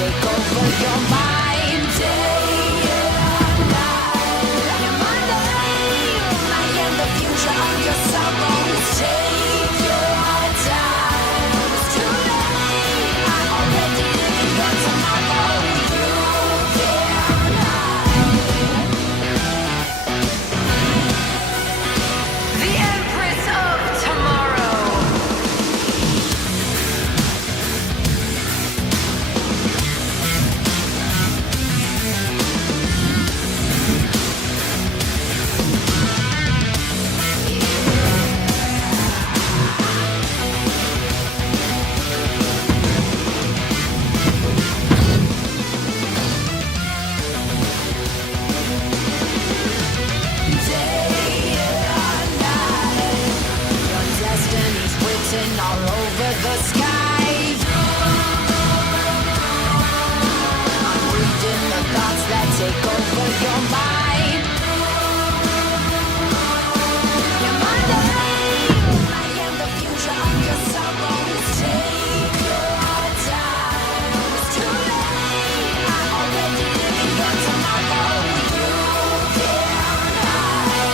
take over your mind. Day and night. You're my name. I am the future of your sorrows. Take your time. It's too late. I already live in your tomorrow. You can't hide. The Empress of Tomorrow. All over the sky. I'm reading the thoughts that take over your mind. You're my name. I am the future of your sorrows. Take your time. It's too late. I already live in your tomorrow. You can't hide.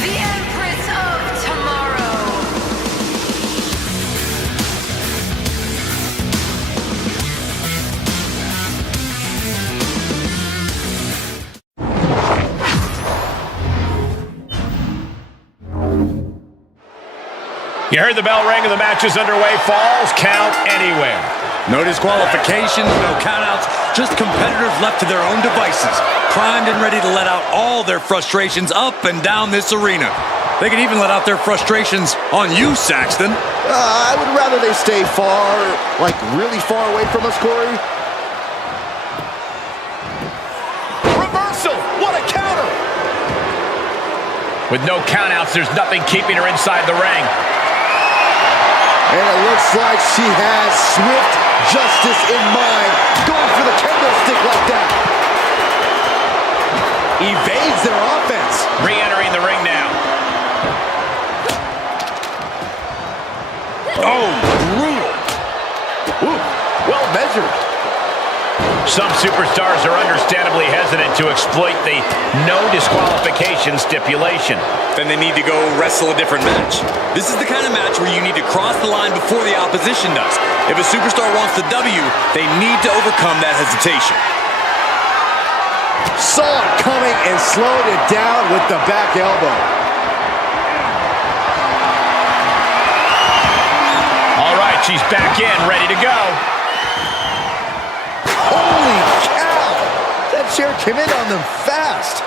The Empress of Tomorrow. You heard the bell ring and the match is underway. Falls count anywhere. No disqualifications, no countouts, just competitors left to their own devices, primed and ready to let out all their frustrations up and down this arena. They could even let out their frustrations on you, Saxton. I would rather they stay far, like really far away from us, Corey. Reversal! What a counter! With no countouts, there's nothing keeping her inside the ring. And it looks like she has swift justice in mind, going for the candlestick like that. Evades their offense. Re-entering the ring now. Oh, brutal. Ooh, well measured. Some superstars are understandably hesitant to exploit the no disqualification stipulation. Then they need to go wrestle a different match. This is the kind of match where you need to cross the line before the opposition does. If a superstar wants the W, they need to overcome that hesitation. Saw it coming and slowed it down with the back elbow. All right, she's back in, ready to go. Holy cow! That chair came in on them fast.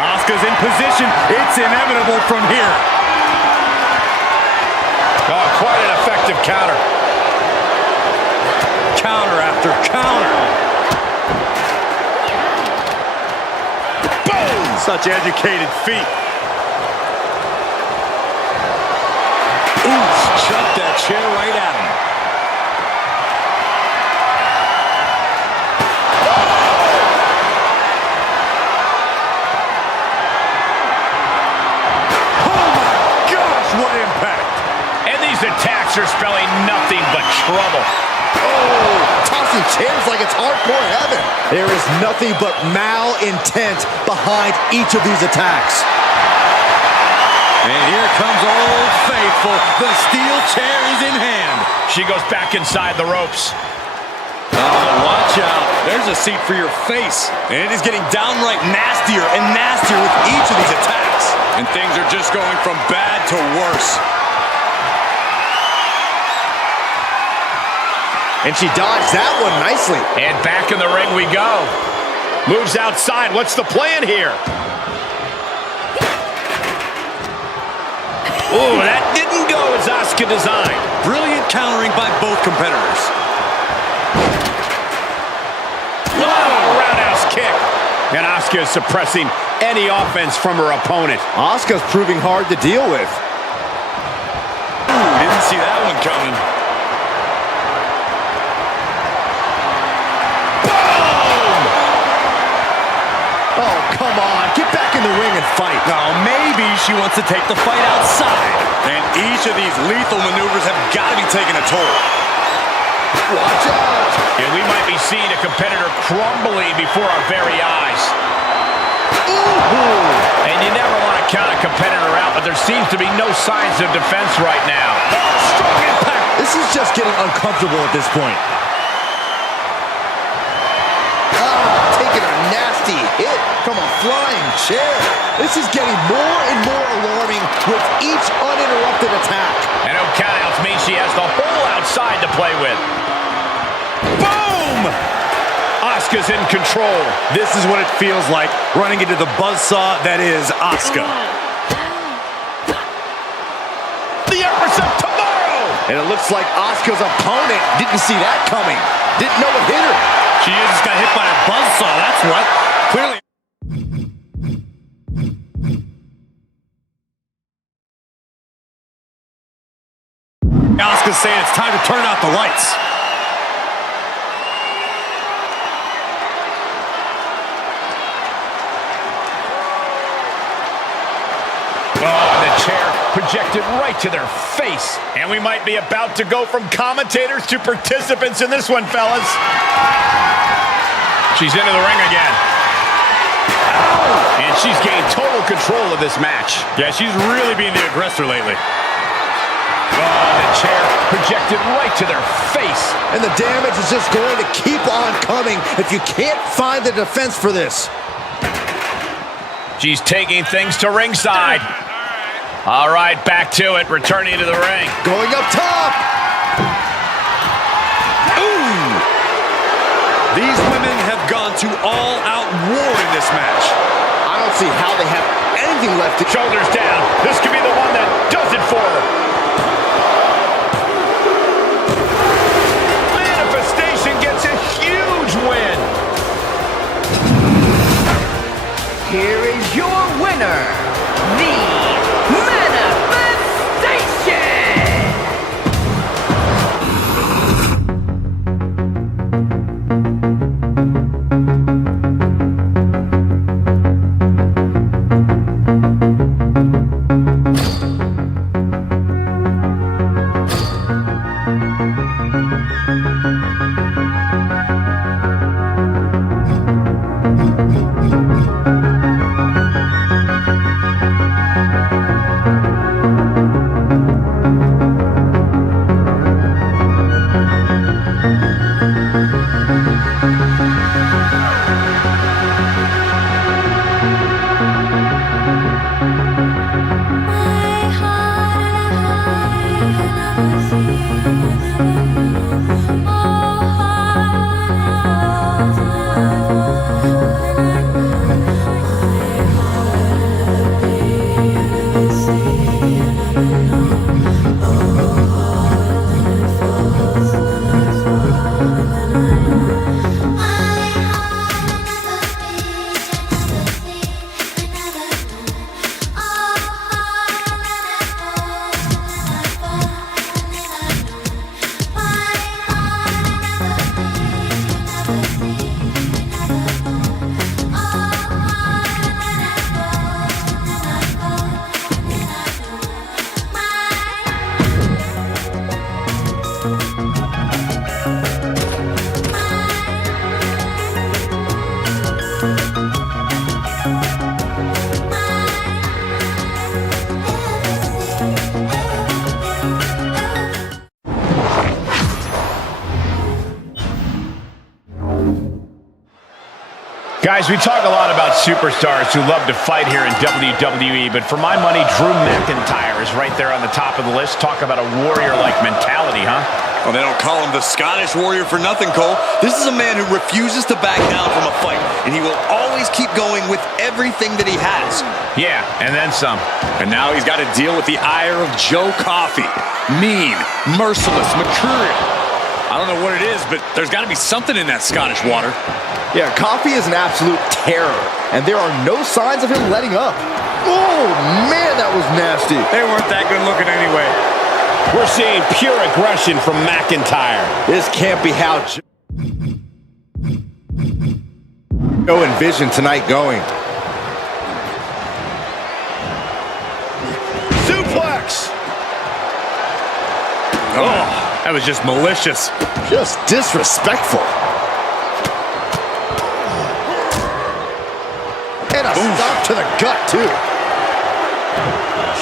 Asuka's in position. It's inevitable from here. Oh, quite an effective counter. Counter after counter. Boom! Such educated feet. Ooh, chucked that chair right at him. Attacks are spelling nothing but trouble. Oh, tossing chairs like it's hardcore heaven. There is nothing but malintent behind each of these attacks. And here comes Old Faithful. The steel chair is in hand. She goes back inside the ropes. Oh, watch out. There's a seat for your face. And it is getting downright nastier and nastier with each of these attacks. And things are just going from bad to worse. And she dodged that one nicely. And back in the ring we go. Moves outside. What's the plan here? Oh, that didn't go as Asuka designed. Brilliant countering by both competitors. Oh, roundhouse kick. And Asuka is suppressing any offense from her opponent. Asuka's proving hard to deal with. Ooh, didn't see that one coming. Oh, come on. Get back in in the ring and fight. Now, maybe she wants to take the fight outside. And each of these lethal maneuvers have got to be taking a toll. Watch out. And we might be seeing a competitor crumbling before our very eyes. Ooh. And you never want to count a competitor out, but there seems to be no signs of defense right now. Strong impact. This is just getting uncomfortable at this point. Taking a nasty hit from a flying chair. This is getting more and more alarming with each uninterrupted attack. And no countouts means she has the whole outside to play with. Boom! Asuka's in control. This is what it feels like running into the buzzsaw that is Asuka. The Empress of Tomorrow! And it looks like Asuka's opponent didn't see that coming. Didn't know it hit her. She just got hit by a buzzsaw, that's what. Clearly. Asuka's saying it's time to turn out the lights. Oh, the chair projected right to their face. And we might be about to go from commentators to participants in this one, fellas. She's into the ring again. And she's gained total control of this match. Yeah, she's really being the aggressor lately. Oh, the chair projected right to their face. And the damage is just going to keep on coming if you can't find the defense for this. She's taking things to ringside. All right, back to it, returning to the ring. Going up top. Ooh! These women have gone to all-out war in this match. I don't see how they have anything left to... Shoulders down. This could be the one that does it for her. Manifestation gets a huge win. Here is your winner, the Manifestation! Guys, we talk a lot about superstars who love to fight here in WWE, but for my money, Drew McIntyre is right there on the top of the list. Talk about a warrior-like mentality, huh? Well, they don't call him the Scottish Warrior for nothing, Cole. This is a man who refuses to back down from a fight, and he will always keep going with everything that he has. Yeah, and then some. And now he's got to deal with the ire of Joe Coffey. Mean, merciless, mercurial. I don't know what it is, but there's got to be something in that Scottish water. Yeah, Coffey is an absolute terror, and there are no signs of him letting up. Oh, man, that was nasty. They weren't that good looking anyway. We're seeing pure aggression from McIntyre. This can't be how Joe envisioned tonight going. Suplex. Oh, that was just malicious. Just disrespectful. And a stop to the gut, too.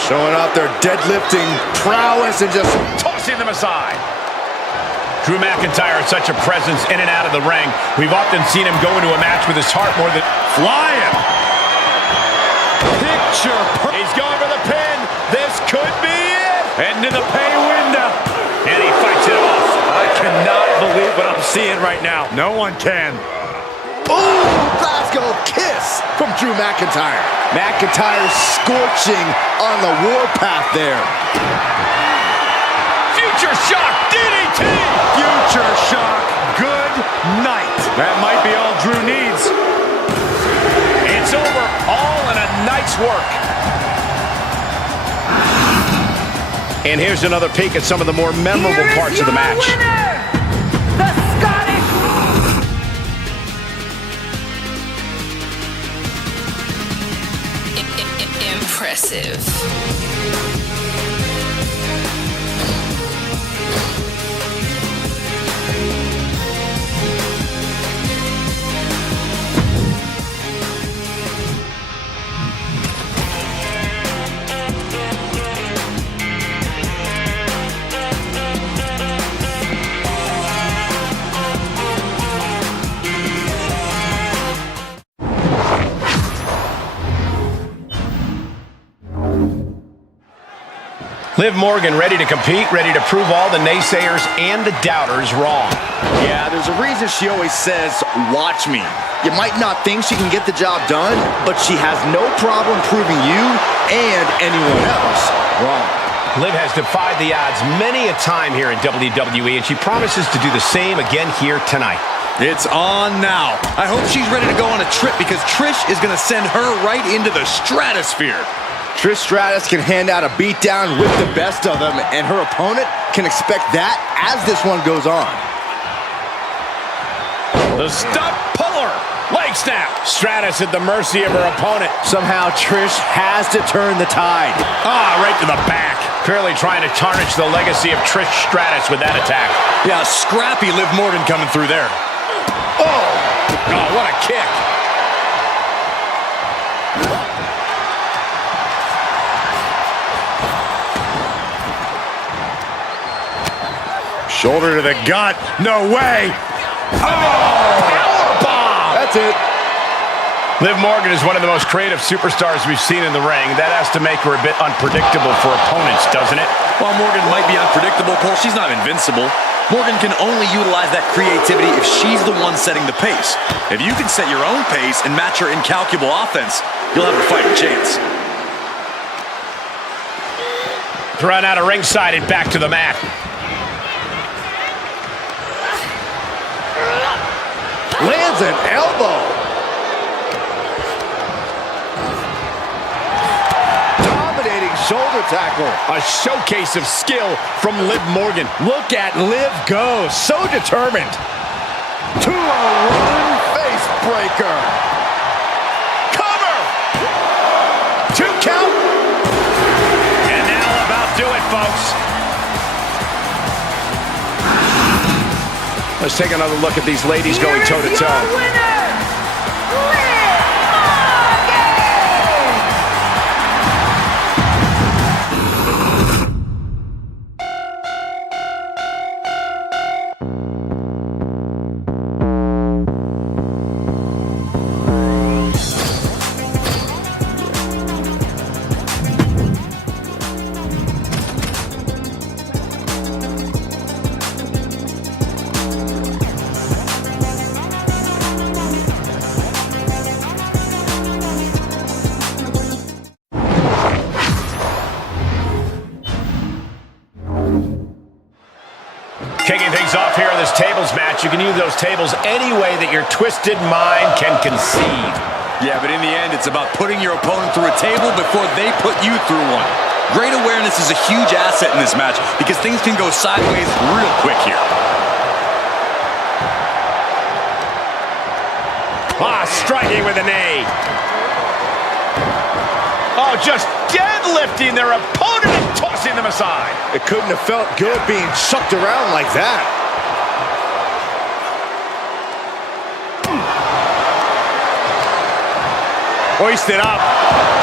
Showing off their deadlifting prowess and just Tossing them aside. Drew McIntyre is such a presence in and out of the ring. We've often seen him go into a match with his heart more than Flying. Picture. He's going for the pin. This could be it. Into the pay window. And he fights it off. I cannot believe what I'm seeing right now. No one can. ooh, Glasgow kiss from Drew McIntyre. McIntyre scorching on the warpath there. Future shock DDT. Future shock. Good night. That might be all Drew needs. It's over. All in a night's work. And here's another peek at some of the more memorable parts of the match. Winner, the Scottish. Impressive. Liv Morgan ready to compete, ready to prove all the naysayers and the doubters wrong. Yeah, there's a reason she always says, watch me. You might not think she can get the job done, but she has no problem proving you and anyone else wrong. Liv has defied the odds many a time here in WWE, and she promises to do the same again here tonight. It's on now. I hope she's ready to go on a trip because Trish is going to send her right into the stratosphere. Trish Stratus can hand out a beatdown with the best of them, and her opponent can expect that as this one goes on. The stump puller. Leg snap. Stratus at the mercy of her opponent. Somehow Trish has to turn the tide. Right to the back. Clearly trying to tarnish the legacy of Trish Stratus with that attack. Yeah, scrappy Liv Morgan coming through there. Oh, what a kick. Shoulder to the gut. No way. Powerbomb. That's it. Liv Morgan is one of the most creative superstars we've seen in the ring. That has to make her a bit unpredictable for opponents, doesn't it? While Morgan might be unpredictable, Cole, she's not invincible. Morgan can only utilize that creativity if she's the one setting the pace. If you can set your own pace and match her incalculable offense, you'll have a fighting chance. Thrown out of ringside and back to the mat. Lands an elbow. Dominating shoulder tackle. A showcase of skill from Liv Morgan. Look at Liv go. So determined. 2-on-1 face breaker. Cover! 2 count. And that'll about do it, folks. Let's take another look at these ladies going toe-to-toe. Your winner, Liv Kicking things off here in this tables match. You can use those tables any way that your twisted mind can conceive. Yeah, but in the end, it's about putting your opponent through a table before they put you through one. Great awareness is a huge asset in this match because things can go sideways real quick here. Striking with a knee. Oh, just deadlifting their opponent and tossing them aside. It couldn't have felt good being chucked around like that. Hoisted up.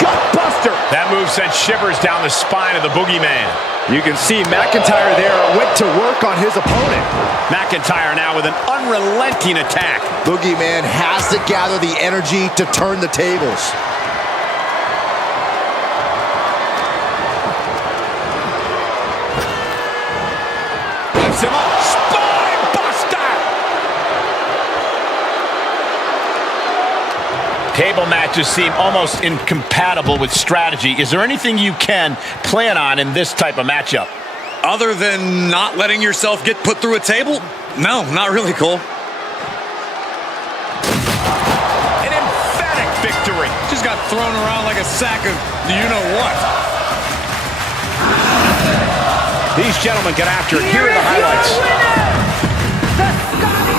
Gutbuster. That move sent shivers down the spine of the boogeyman. You can see McIntyre there went to work on his opponent. McIntyre now with an unrelenting attack. Boogeyman has to gather the energy to turn the tables. Lifts him up. Spine buster. Table matches seem almost incompatible with strategy. Is there anything you can plan on in this type of matchup? Other than not letting yourself get put through a table? No, not really, Cole. An emphatic victory. Just got thrown around like a sack of you-know-what. These gentlemen get after it. Here are the highlights. The Scottish.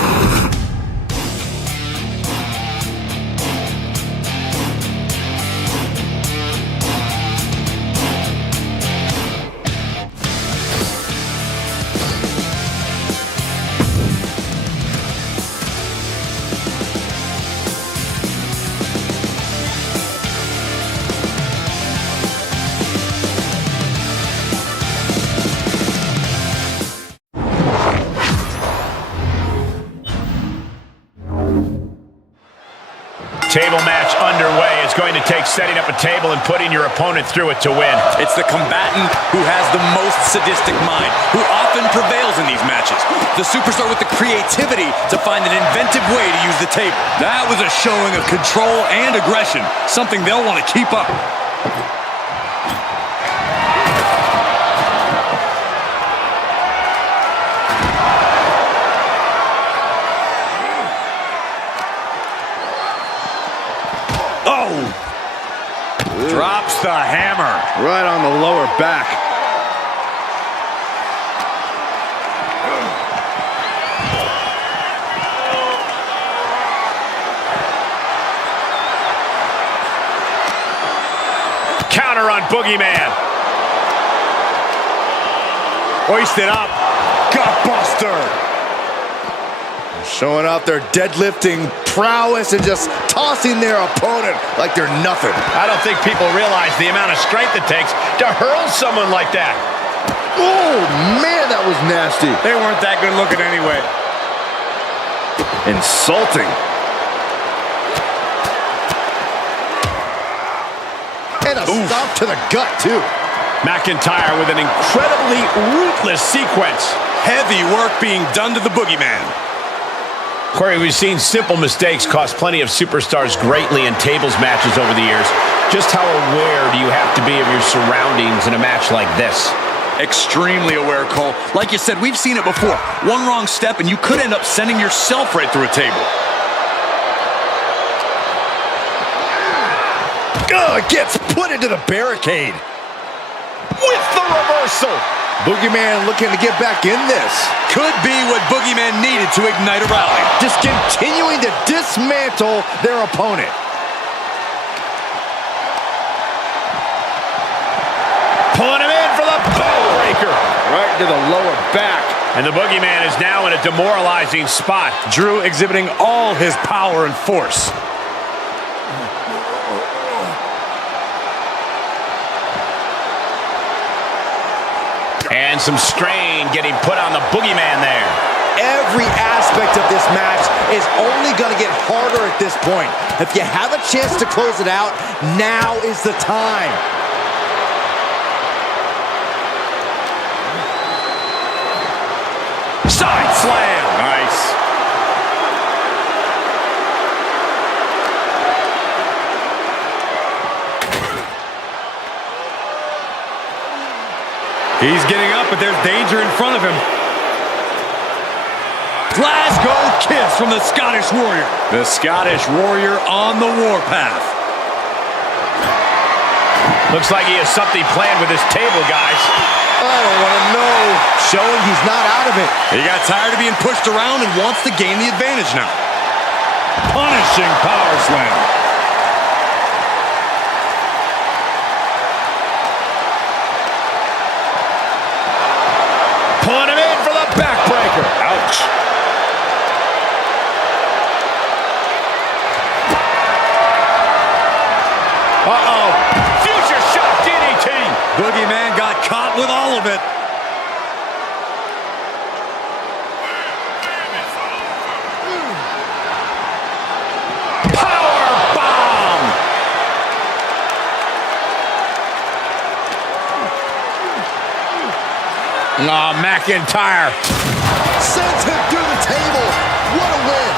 Table match underway. It's going to take setting up a table and putting your opponent through it to win. It's the combatant who has the most sadistic mind, who often prevails in these matches. The superstar with the creativity to find an inventive way to use the table. That was a showing of control and aggression, something they'll want to keep up. Drops the hammer. Right on the lower back. Counter on Boogeyman. Hoisted up. Gutbuster. Showing off their deadlifting prowess and just tossing their opponent like they're nothing. I don't think people realize the amount of strength it takes to hurl someone like that. Oh, man, that was nasty. They weren't that good looking anyway. Insulting. And a stomp to the gut, too. McIntyre with an incredibly ruthless sequence. Heavy work being done to the Boogeyman. Corey, we've seen simple mistakes cost plenty of superstars greatly in tables matches over the years. Just how aware do you have to be of your surroundings in a match like this? Extremely aware, Cole. Like you said, we've seen it before. One wrong step and you could end up sending yourself right through a table. Gets put into the barricade. With the reversal. Boogeyman looking to get back in this. Could be what Boogeyman needed to ignite a rally. Just continuing to dismantle their opponent. Pulling him in for the backbreaker. Right to the lower back. And the Boogeyman is now in a demoralizing spot. Drew exhibiting all his power and force. And some strain getting put on the Boogeyman there. Every aspect of this match is only going to get harder at this point. If you have a chance to close it out, now is the time. Side slam. Nice. He's getting up, but there's danger in front of him. Glasgow kiss from the Scottish Warrior. The Scottish Warrior on the warpath. Looks like he has something planned with his table, guys. I don't want to know. Showing he's not out of it. He got tired of being pushed around and wants to gain the advantage now. Punishing power slam. Boogeyman got caught with all of it. Oh, McIntyre. Sends him through the table. What a win.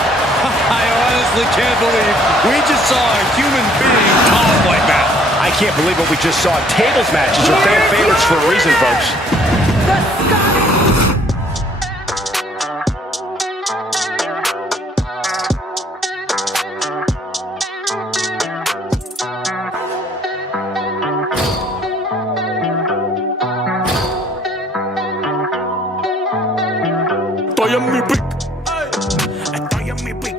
I honestly can't believe we just saw a human being tossed like that. I can't believe what we just saw. Tables matches are fan favorites for a reason, folks. The Scotty. Estoy en mi pick. Estoy en mi pick.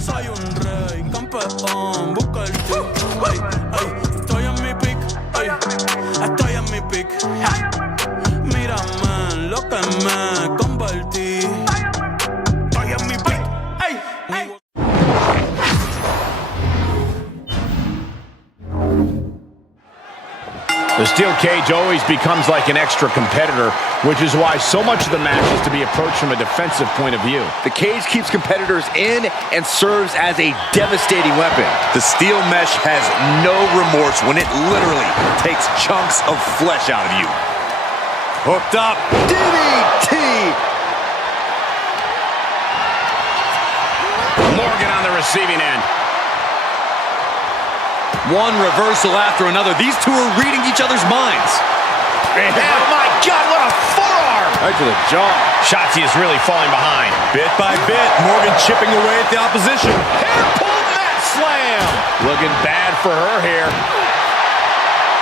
Soy un rey, campeón, busca el tick. Estoy en mi pick. Estoy en mi pick. Mírame en lo que me convertí. Estoy en mi pick. The steel cage always becomes like an extra competitor, which is why so much of the match is to be approached from a defensive point of view. The cage keeps competitors in and serves as a devastating weapon. The steel mesh has no remorse when it literally takes chunks of flesh out of you. Hooked up. DDT! Morgan on the receiving end. One reversal after another. These two are reading each other's minds. Oh my God, what a forearm! Right to the jaw. Shotzi is really falling behind. Bit by bit, Morgan chipping away at the opposition. Hair pull mat slam! Looking bad for her here.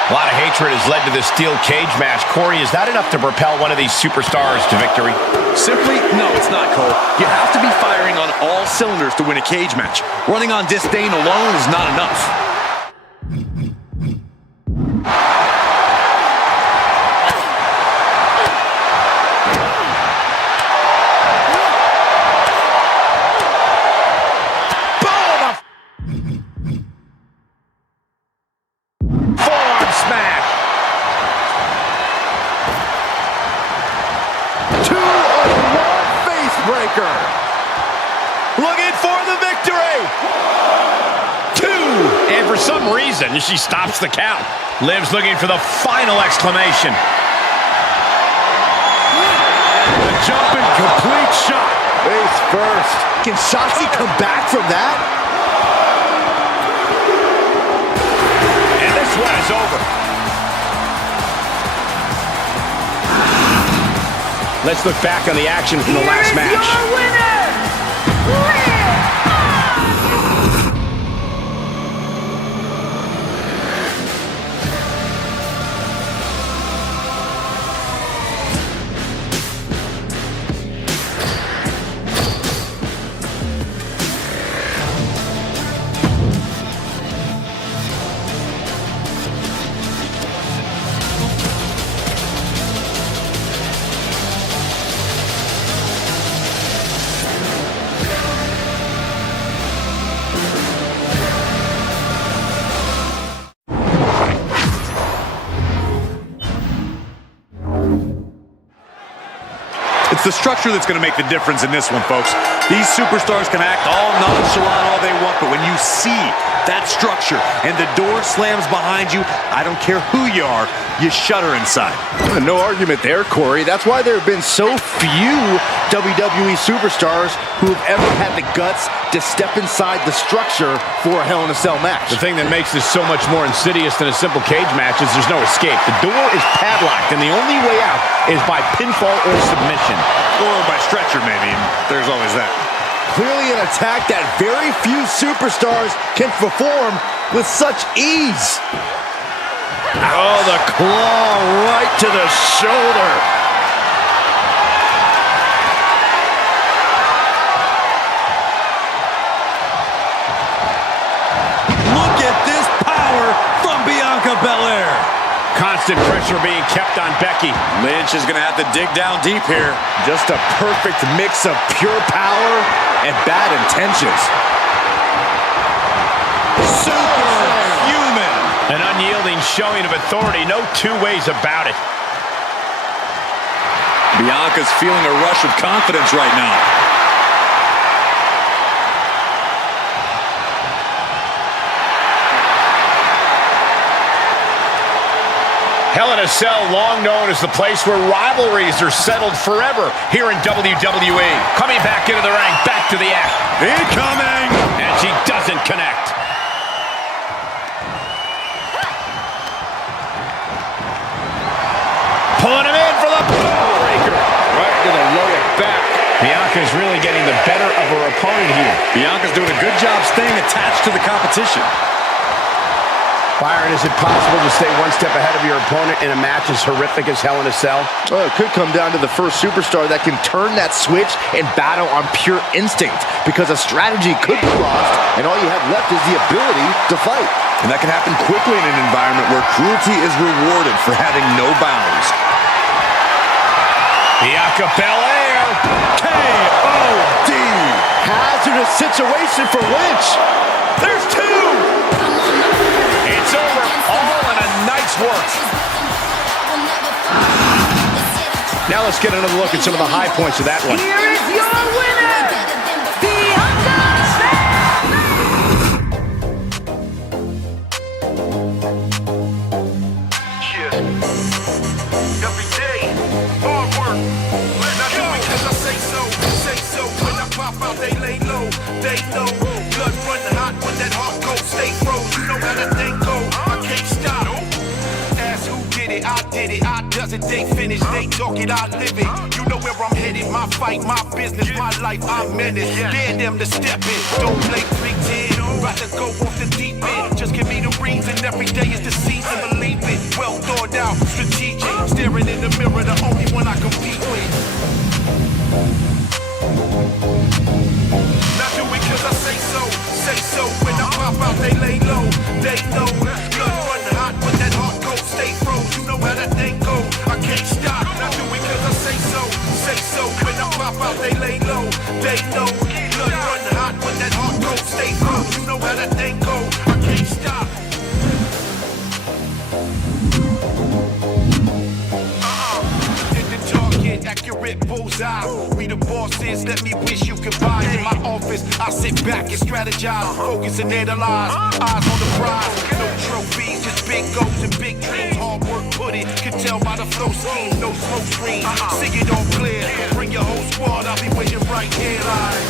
A lot of hatred has led to this steel cage match. Corey, is that enough to propel one of these superstars to victory? Simply, no, it's not, Cole. You have to be firing on all cylinders to win a cage match. Running on disdain alone is not enough. Looking for the victory! 2! And for some reason, she stops the count. Liv's looking for the final exclamation. The jumping complete shot. Face first. Can Shotzi come back from that? And this one is over. Let's look back on the action from the last match. Your winner, Liv! It's the structure that's going to make the difference in this one, folks. These superstars can act all nonchalant all they want, but when you see that structure and the door slams behind you, I don't care who you are, you shudder inside. No argument there, Corey. That's why there have been so few WWE superstars who have ever had the guts to step inside the structure for a Hell in a Cell match. The thing that makes this so much more insidious than a simple cage match is there's no escape. The door is padlocked, and the only way out is by pinfall or submission. Or by stretcher, maybe. There's always that. Clearly an attack that very few superstars can perform with such ease. Oh, the claw right to the shoulder. Look at this power from Bianca Belair. Constant pressure being kept on Becky. Lynch is going to have to dig down deep here. Just a perfect mix of pure power and bad intentions. Superhuman. An unyielding showing of authority, no two ways about it. Bianca's feeling a rush of confidence right now. Hell in a Cell, long known as the place where rivalries are settled forever here in WWE. Coming back into the ring, back to the act. Incoming! And she doesn't connect. Pulling him in for the breaker. Right to the lower back. Bianca's really getting the better of her opponent here. Bianca's doing a good job staying attached to the competition. Byron, is it possible to stay one step ahead of your opponent in a match as horrific as Hell in a Cell? Well, it could come down to the first superstar that can turn that switch and battle on pure instinct, because a strategy could be lost, and all you have left is the ability to fight. And that can happen quickly in an environment where cruelty is rewarded for having no bounds. Bianca Belair. K.O.D. Hazardous situation for Lynch. There's two! It's over, all in a night's work. Now let's get another look at some of the high points of that one. Here is your winner, Bianca Every day, hard work. Not do it 'cause I say so. Say so. When I pop out, they lay low. They know. Blood run hot when that heart goes. Stay froze. You know how that thing go. I can't stop. Ask who did it. I did it. I does it. They finish. They talk it. I live it. You know where I'm headed. My fight, my business, my life. I'm menace. Dare them to step in. Don't play pretend. Rather go off the deep end. Just give me the reason. Every day is the season. Believe it. Well thought out. Strategic. Staring in the mirror. The only one I compete with. Not do it 'cause I say so. Say so. When I pop out, they lay low. They know. Blood run hot when that heart goes. Stay froze. You know how that thing go. I can't stop. Not do it 'cause I say so. Say so. When I pop out, they lay low. They know. Blood run hot when that heart goes. Stay froze. You know how that thing go. I can't stop. Hit the target, accurate bullseye. We the bosses, let me wish you goodbye. In my office, I sit back and strategize, focus and analyze. Eyes on the prize, no trophies, just big goals and big dreams. Hard work put it, can tell by the flow scheme, no smoke screen. See it all clear, bring your whole squad, I'll be waiting right here live.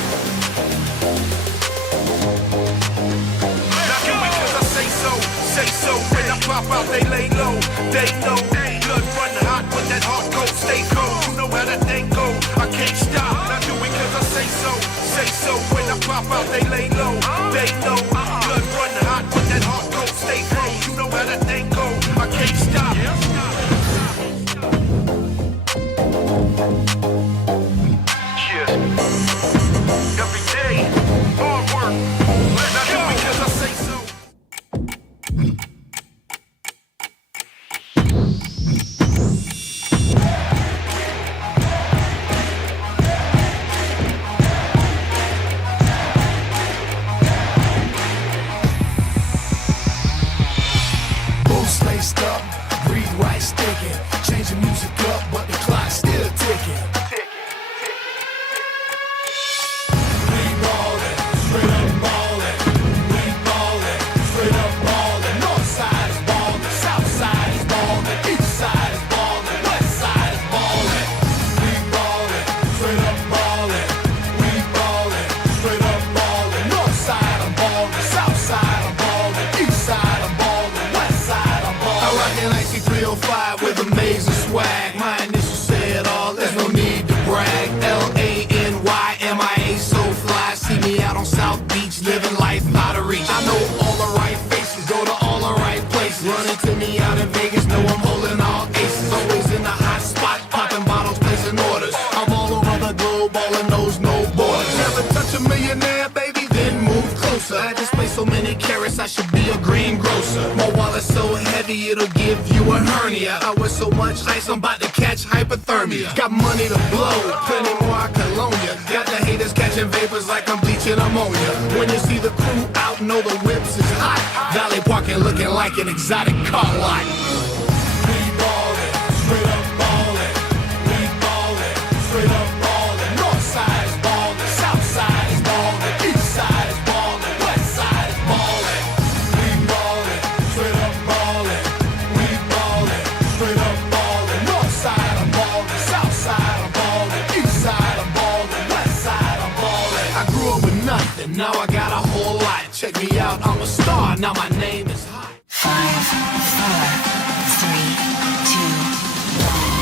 Not do it 'cause I say so, say so. When I pop out, they lay low, they know. Blood run hot when that heart goes, stay cold. You know how that thing go, I can't stop. Not do it 'cause I say so, say so. When I pop out, they lay low, they know. Blood run hot when that heart goes, stay cold. You know how that thing go, I can't stop. Every day, hard work. Not do it 'cause I say so. Boots laced up, breathe right sticking. Change the music up, but the clock's still ticking. We ballin', straight up ballin'. We ballin', straight up ballin'. North side is ballin', south side is ballin', east side is ballin', west side is ballin'. We ballin', straight up ballin'. We ballin', straight up ballin'. North side I'm ballin', south side I'm ballin', east side I'm ballin', west side I'm ballin'. I rock an icy 305 with amazing swag. My initials say it all, there's no need to brag. LANYMIA so fly. See me out on South Beach, living life out of reach. I know all the right faces, go to all the right places. Run into me out in Vegas, know I'm holding all aces. Always in the hot spot, popping bottles, placing orders. I'm all over the globe, ballin' knows no borders. Never touch a millionaire, baby, then move closer. I display so many carrots, I should be a greengrocer. My wallet's so heavy, it'll give you a hernia. I wear so much ice, I'm about to catch hypothermia. Got money to blow, plenty more I can loan ya. Got the haters catching vapors like I'm bleaching ammonia. When you see the crew out, know the whips is hot. Valley parking pocket looking like an exotic car lot. We ballin', straight up ballin'. We ballin', straight up ballin'. North side is ballin', south side is ballin', east side is ballin', west side is ballin'. We ballin', straight up ballin'. We ballin', straight up ballin'. North side I'm ballin', south side I'm ballin', east side I'm ballin', west side I'm ballin'. I grew up with nothing, now I got a whole lot. Check me out, I'm a star, now my name is hot. 5, 4, 3, 2, 1.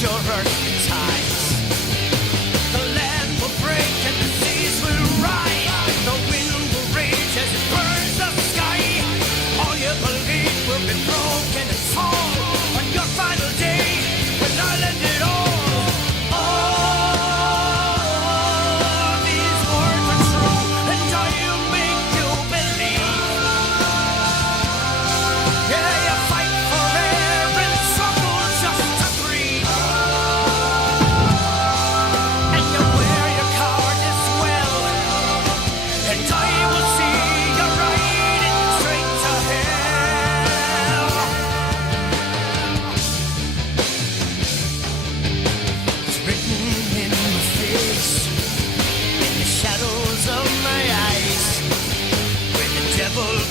your earth ties. The land will break and the seas will rise. The wind will rage as it burns the sky. All you believe will be broken and fall on your final day when I end it all.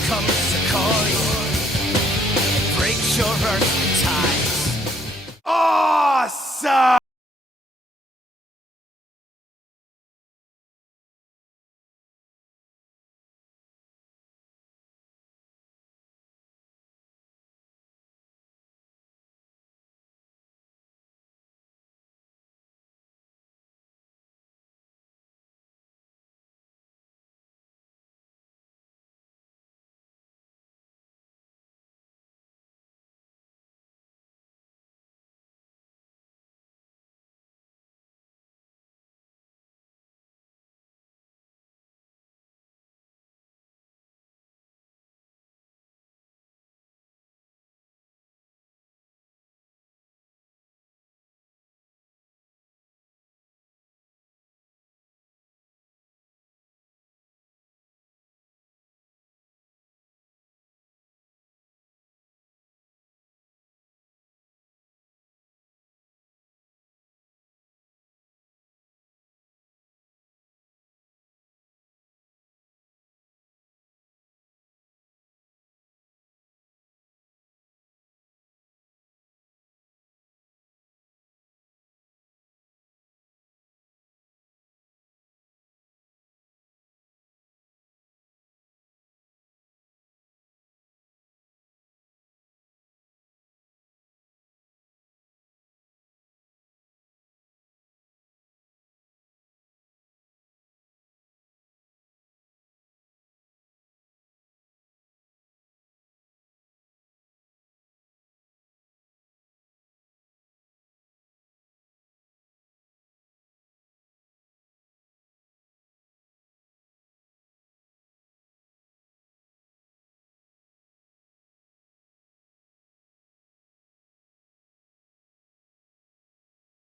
Comes to call you, it breaks your earth ties. Awesome!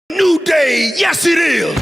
New day, yes it is.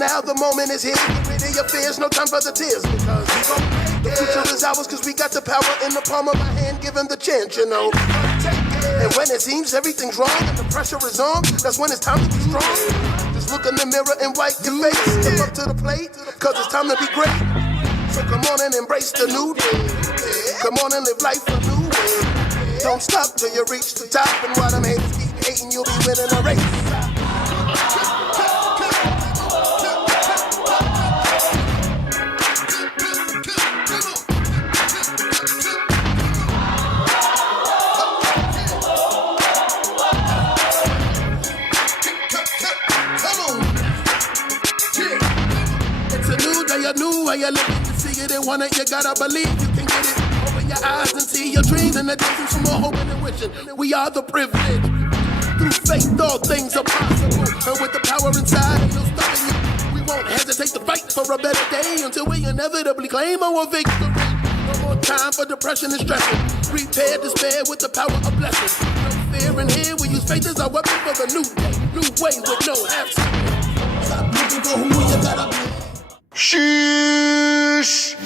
Now the moment is here. Get rid of your fears, no time for the tears. Because we gon' make it. The future is ours, cause we got the power in the palm of my hand, given the chance, you know. And when it seems everything's wrong and the pressure is on, that's when it's time to be strong. Just look in the mirror and wipe your face. Step up to the plate, cause it's time to be great. So come on and embrace the new day. Come on and live life a new way. Don't stop till you reach the top. And while them haters keep hating, you'll be winning a race. New way of living, you see it and want it, you gotta believe you can get it. Open your eyes and see your dreams and the days and some more hoping and wishing. We are the privileged. Through faith, all things are possible. And with the power inside, ain't no stopping you. We won't hesitate to fight for a better day until we inevitably claim our victory. No more time for depression and stressing. Repair despair with the power of blessings. No fear in here, we use faith as our weapon for the new day. New way with no half-stepping. Sheesh.